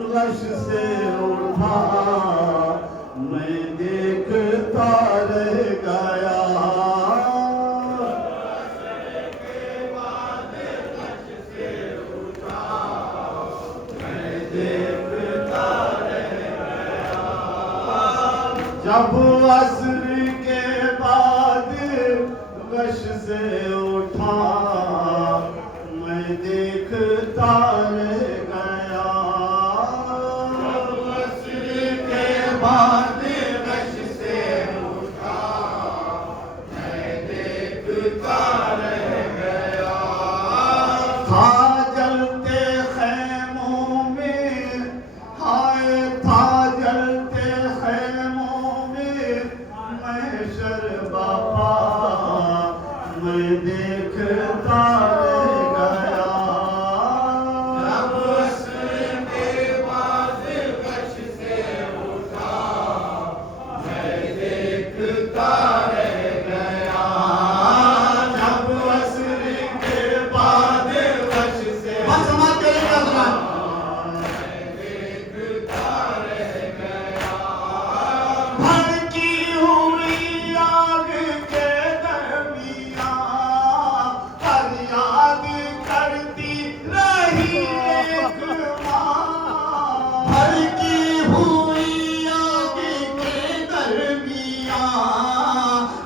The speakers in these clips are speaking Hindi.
गश से उठा मैं देखता रह गया। जब असर के बाद गश से उठा मैं देखता रह गया। जब असर के बाद गश से उठा मैं देखता रह गया। था जलते खैमों में, हाय था जलते खैमों में महशर बापा मैं देखता रह गया। जब असर के बाद गश से उठा मैं देखता रह गया। जब असर के बाद गश से भड़की हुई आग के दरमियां फरियाद करती रही एक मां। भड़की हुई आग के दरमियां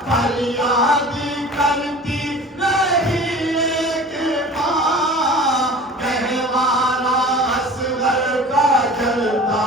फरियाद करती रही एक मां। गहवारा असगर का जलता